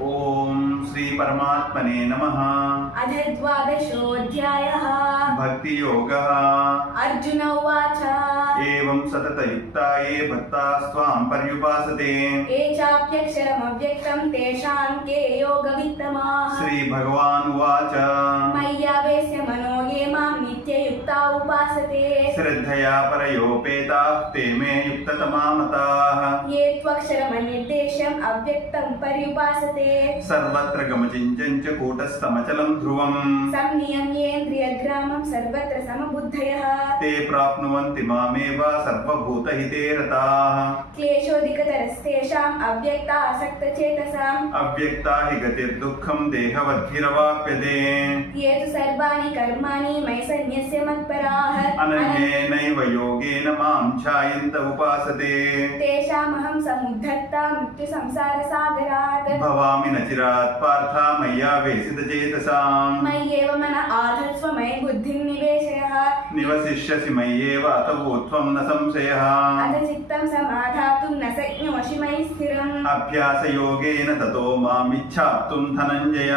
ओम श्री परमात्मने नमः। अथ द्वादशोऽध्यायः। भक्ति योगः। अर्जुन उवाच एवं सततयुक्ता ये भक्तास्त्वां पर्युपासते ये चाप्यक्षरमव्यक्तं तेषां के योगवित्तमाः। श्रीभगवानुवाच मय्यावेश्य मनो ये मां नित्ययुक्ता उपासते श्रद्धया परयोपेताः ते मे युक्ततमा मताः। ये त्वक्षरमनिर्देश्यम् अव्यक्तं पर्युपासते सर्वत्र गमचिञ्चं च कूटस्थमचलं ध्रुवम् संनियम्येन्द्रियग्रामं सर्वत्र समबुद्धयः ते प्राप्नुवन्ति मामेव सर्वभूतहिते रताः। क्लेशोऽधिकतरस्तेषाम् अव्यक्तासक्तचेतसाम् अव्यक्ता हि गतिर्दुःखं देहवद्भिरवाप्यते। ये तु सर्वाणि कर्माणि मयि सन्न्यस्य मत्पराः अनन्येनैव योगेन मां ध्यायन्त उपासते तेषामहं समुद्धर्ता मृत्युसंसारसागरात् भवामि न चिरात् पार्थ मय्यावेशितचेतसाम्। मय्येव मन आधत्स्व मयि बुद्धिं निवेशयः निवसिष्यसि मय्येव अतवो त्वं न संशयः। अथ चित्तं समाधातुं न शक्नोषि मयि स्थिरम् अभ्यासयोगेन ततो मामिच्छाप्तुं धनञ्जय।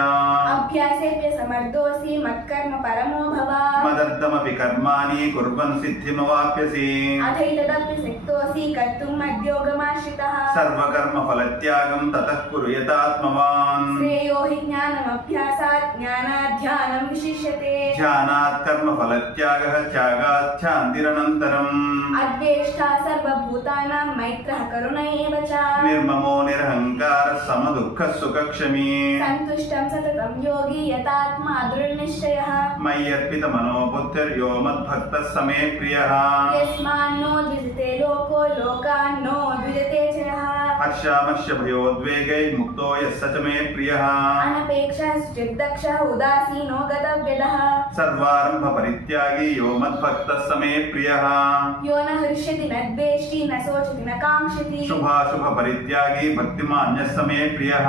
अभ्यासेऽप्यसमर्थोऽसि मत्कर्म परमो भव मदर्थमपि कर्माणि कुर्वन् सिद्धिमवाप्यसि। अथैतदपि शक्तोऽसि कर्तुं मद्योगमाश्रितः सर्वकर्मफलत्यागं ततः कुरु यतात्मवान्। श्रेयो हि ज्ञानमभ्यासात् ज्ञानाध्यानं विशिष्यते ध्यानात् कर्मफलत्यागः त्यागात् शान्तिरनन्तरम्। अद्वेष्टा सर्वभूतानां मैत्रः करुण एव च निर्ममो निरहङ्कारः समदुःखः सुखक्षमी। सन्तुष्टं सततं योगी यतात्मा दृढनिश्चयः मय्यर्पितमनो बुद्धिर्यो मद्भक्तः स मे प्रियः। यस्मान्नो द्विजते लोको लोकान्नो द्विजते च यः हर्षामर्ष भयोद्वेगैः मुक्तो यः स च मे प्रियः। अनपेक्षः सुचिर्दक्षः उदासीनो गतव्यदः सर्वारम्भ परित्यागी यो मद्भक्तः स मे प्रियः। यो न हृष्यति न द्वेष्टि न शोचति न काङ्क्षति शुभाशुभ परित्यागी भक्तिमान् यः स मे प्रियः।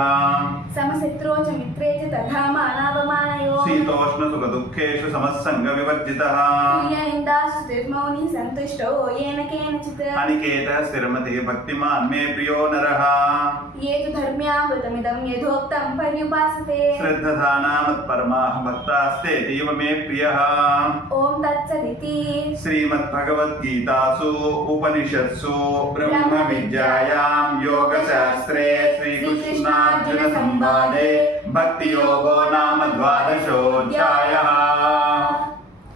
समशत्रौ च मित्रे च तथा मानावमानयोः शीतोष्ण सुख दुःखेषु समस्संग विवर्जितः। तुल्यनिन्दास्तुतिर्मौनी सन्तुष्टो येन केनचित् अनिकेतः स्थिरमतिः भक्तिमान् मे प्रियो नरः। ये तु धर्म्यामृतमिदं यथोक्तं पर्युपासते श्रद्धधाना मत्परमाः भक्तास्ते तीव मे प्रियः। ॐ तत्सदिति श्रीमद्भगवद्गीतासु उपनिषत्सु ब्रह्मविद्यायां योगशास्त्रे श्रीकृष्णार्जुन संवादे भक्तियोगो नाम द्वादशोऽध्यायः।